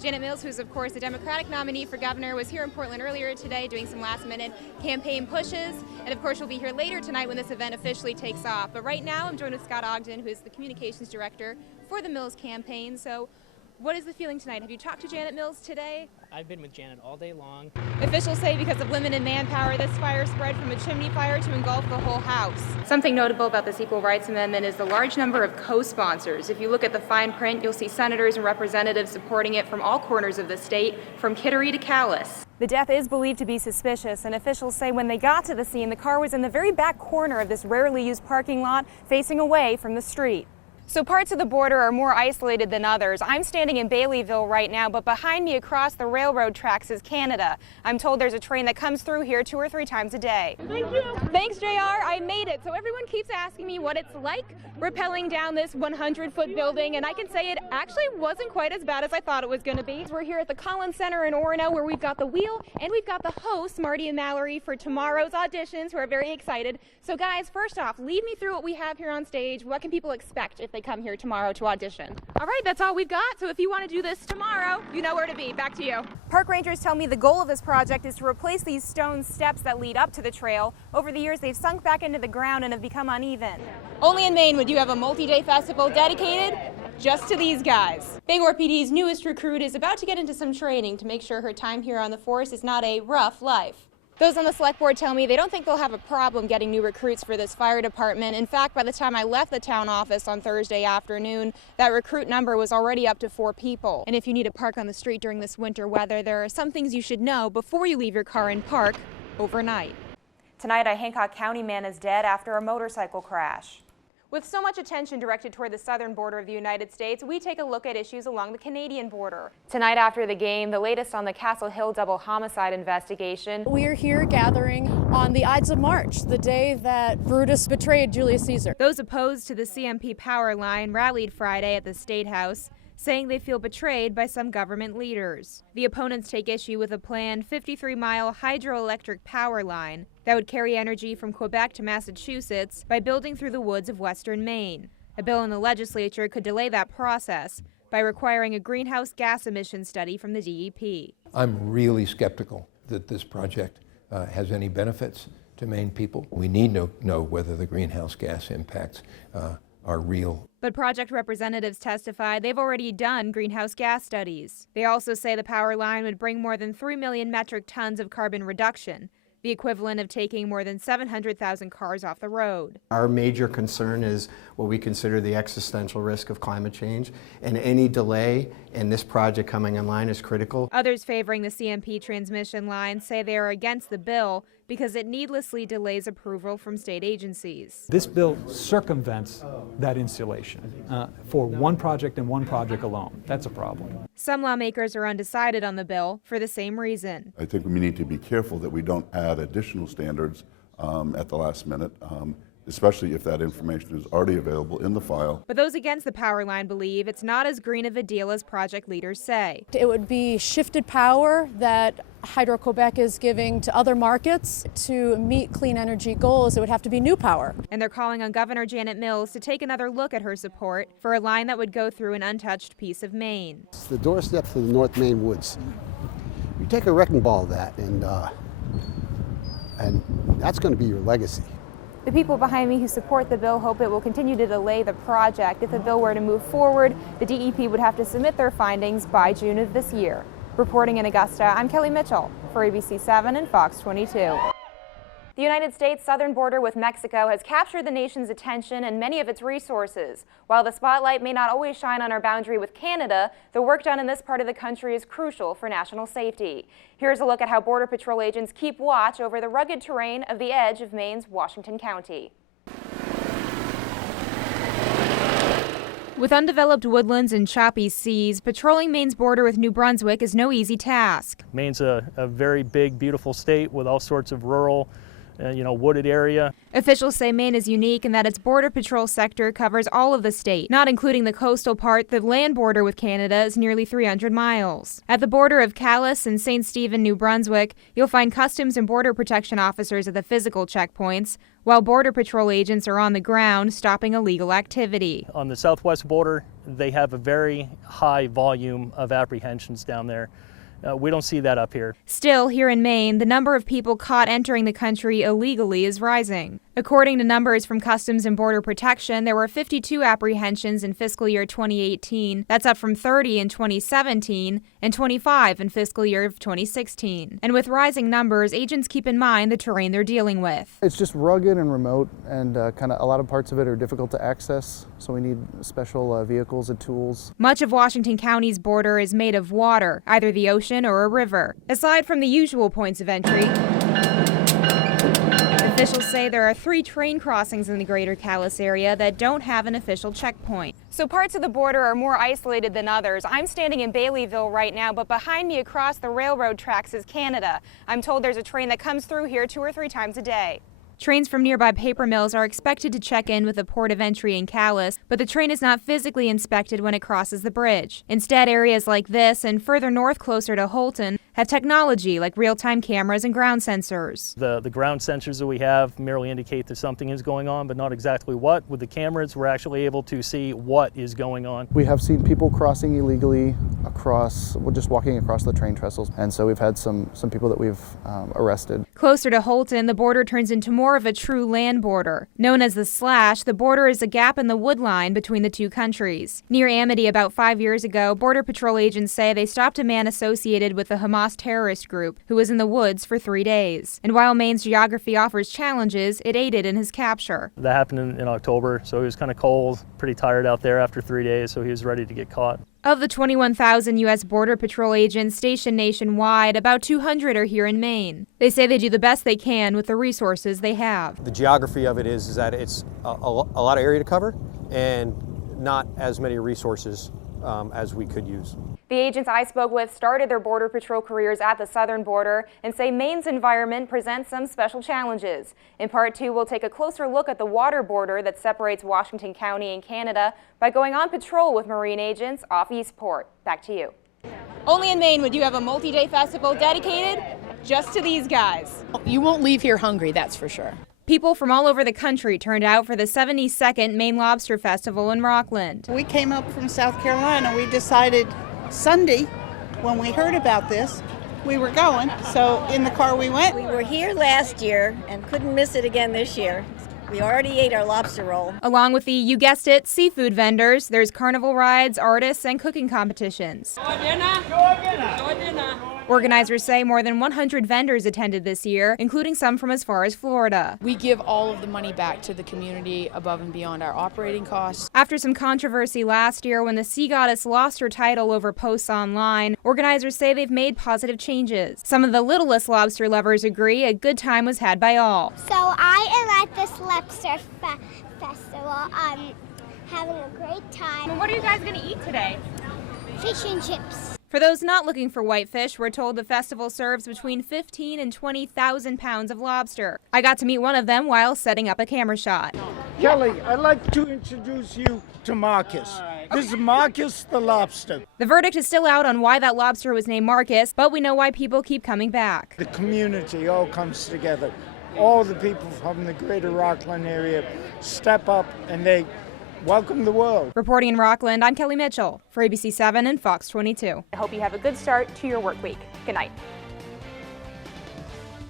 Janet Mills, who's of course the Democratic nominee for governor, was here in Portland earlier today doing some last-minute campaign pushes, and of course she'll be here later tonight when this event officially takes off. But right now I'm joined with Scott Ogden, who's the communications director for the Mills campaign. So what is the feeling tonight? Have you talked to Janet Mills today? I've been with Janet all day long. Officials say because of limited manpower, this fire spread from a chimney fire to engulf the whole house. Something notable about this Equal Rights Amendment is the large number of co-sponsors. If you look at the fine print, you'll see senators and representatives supporting it from all corners of the state, from Kittery to Calais. The death is believed to be suspicious, and officials say when they got to the scene, the car was in the very back corner of this rarely used parking lot, facing away from the street. So parts of the border are more isolated than others. I'm standing in Baileyville right now, but behind me across the railroad tracks is Canada. I'm told there's a train that comes through here 2 or 3 times a day. Thank you. Thanks, JR. I made it. So everyone keeps asking me what it's like rappelling down this 100-foot building, and I can say it actually wasn't quite as bad as I thought it was going to be. We're here at the Collins Center in Orono, where we've got the wheel, and we've got the hosts, Marty and Mallory, for tomorrow's auditions, who are very excited. So guys, first off, lead me through what we have here on stage. What can people expect if they come here tomorrow to audition? All right, that's all we've got. So if you want to do this tomorrow, you know where to be. Back to you. Park rangers tell me the goal of this project is to replace these stone steps that lead up to the trail. Over the years, they've sunk back into the ground and have become uneven. Only in Maine would you have a multi-day festival dedicated just to these guys. Bangor PD's newest recruit is about to get into some training to make sure her time here on the force is not a rough life. Those on the select board tell me they don't think they'll have a problem getting new recruits for this fire department. In fact, by the time I left the town office on Thursday afternoon, that recruit number was already up to 4 people. And if you need to park on the street during this winter weather, there are some things you should know before you leave your car in park overnight. Tonight, a Hancock County man is dead after a motorcycle crash. With so much attention directed toward the southern border of the United States, we take a look at issues along the Canadian border. Tonight after the game, the latest on the Castle Hill double homicide investigation. We are here gathering on the Ides of March, the day that Brutus betrayed Julius Caesar. Those opposed to the CMP power line rallied Friday at the State House, saying they feel betrayed by some government leaders. The opponents take issue with a planned 53-mile hydroelectric power line that would carry energy from Quebec to Massachusetts by building through the woods of western Maine. A bill in the legislature could delay that process by requiring a greenhouse gas emission study from the DEP. I'm really skeptical that this project has any benefits to Maine people. We need to know whether the greenhouse gas impacts are real. But project representatives testified they've already done greenhouse gas studies. They also say the power line would bring more than 3 million metric tons of carbon reduction, the equivalent of taking more than 700,000 cars off the road. Our major concern is what we consider the existential risk of climate change, and any delay in this project coming online is critical. Others favoring the CMP transmission line say they are against the bill because it needlessly delays approval from state agencies. This bill circumvents that insulation for one project and one project alone. That's a problem. Some lawmakers are undecided on the bill for the same reason. I think we need to be careful that we don't add additional standards at the last minute, especially if that information is already available in the file. But those against the power line believe it's not as green of a deal as project leaders say. It would be shifted power that Hydro-Quebec is giving to other markets to meet clean energy goals. It would have to be new power. And they're calling on Governor Janet Mills to take another look at her support for a line that would go through an untouched piece of Maine. It's the doorstep to the North Maine woods. You take a wrecking ball of that, and that's going to be your legacy. The people behind me who support the bill hope it will continue to delay the project. If the bill were to move forward, the DEP would have to submit their findings by June of this year. Reporting in Augusta, I'm Kelly Mitchell for ABC 7 and Fox 22. The United States' southern border with Mexico has captured the nation's attention and many of its resources. While the spotlight may not always shine on our boundary with Canada, the work done in this part of the country is crucial for national safety. Here's a look at how Border Patrol agents keep watch over the rugged terrain of the edge of Maine's Washington County. With undeveloped woodlands and choppy seas, patrolling Maine's border with New Brunswick is no easy task. Maine's a very big, beautiful state with all sorts of rural, wooded area. Officials say Maine is unique in that its border patrol sector covers all of the state. Not including the coastal part, the land border with Canada is nearly 300 miles. At the border of Calais and St. Stephen, New Brunswick, you'll find Customs and Border Protection officers at the physical checkpoints, while Border Patrol agents are on the ground stopping illegal activity. On the southwest border, they have a very high volume of apprehensions down there. We don't see that up here. Still, here in Maine, the number of people caught entering the country illegally is rising. According to numbers from Customs and Border Protection, there were 52 apprehensions in fiscal year 2018. That's up from 30 in 2017 and 25 in fiscal year of 2016. And with rising numbers, agents keep in mind the terrain they're dealing with. It's just rugged and remote, and kind of a lot of parts of it are difficult to access, so we need special vehicles and tools. Much of Washington County's border is made of water, either the ocean or a river. Aside from the usual points of entry, officials say there are 3 train crossings in the greater Calais area that don't have an official checkpoint. So parts of the border are more isolated than others. I'm standing in Baileyville right now, but behind me across the railroad tracks is Canada. I'm told there's a train that comes through here 2 or 3 times a day. Trains from nearby paper mills are expected to check in with the port of entry in Calais, but the train is not physically inspected when it crosses the bridge. Instead, areas like this and further north closer to Holton have technology like real-time cameras and ground sensors. The ground sensors that we have merely indicate that something is going on, but not exactly what. With the cameras, we're actually able to see what is going on. We have seen people crossing illegally just walking across the train trestles, and so we've had some people that we've arrested. Closer to Holton, the border turns into more of a true land border. Known as the Slash, the border is a gap in the wood line between the 2 countries. Near Amity about 5 years ago, Border Patrol agents say they stopped a man associated with the Hamas terrorist group who was in the woods for 3 days. And while Maine's geography offers challenges, it aided in his capture. That happened in October, so he was kind of cold, pretty tired out there after 3 days, so he was ready to get caught. Of the 21,000 U.S. Border Patrol agents stationed nationwide, about 200 are here in Maine. They say they do the best they can with the resources they have. The geography of it is that it's a lot of area to cover and not as many resources as we could use. The agents I spoke with started their Border Patrol careers at the southern border and say Maine's environment presents some special challenges. In part 2, we'll take a closer look at the water border that separates Washington County and Canada by going on patrol with Marine agents off Eastport. Back to you. Only in Maine would you have a multi-day festival dedicated just to these guys. You won't leave here hungry, that's for sure. People from all over the country turned out for the 72nd Maine Lobster Festival in Rockland. We came up from South Carolina. We decided Sunday, when we heard about this, we were going, so in the car we went. We were here last year and couldn't miss it again this year. We already ate our lobster roll. Along with the, you guessed it, seafood vendors, there's carnival rides, artists, and cooking competitions. Organizers say more than 100 vendors attended this year, including some from as far as Florida. We give all of the money back to the community above and beyond our operating costs. After some controversy last year when the Sea Goddess lost her title over posts online, organizers say they've made positive changes. Some of the littlest lobster lovers agree a good time was had by all. So I am at this lobster festival, having a great time. What are you guys going to eat today? Fish and chips. For those not looking for whitefish, we're told the festival serves between 15 and 20,000 pounds of lobster. I got to meet one of them while setting up a camera shot. Kelly, I'd like to introduce you to Marcus. This is Marcus the lobster. The verdict is still out on why that lobster was named Marcus, but we know why people keep coming back. The community all comes together. All the people from the greater Rockland area step up and they welcome the world. Reporting in Rockland, I'm Kelly Mitchell for ABC 7 and Fox 22. I hope you have a good start to your work week. Good night.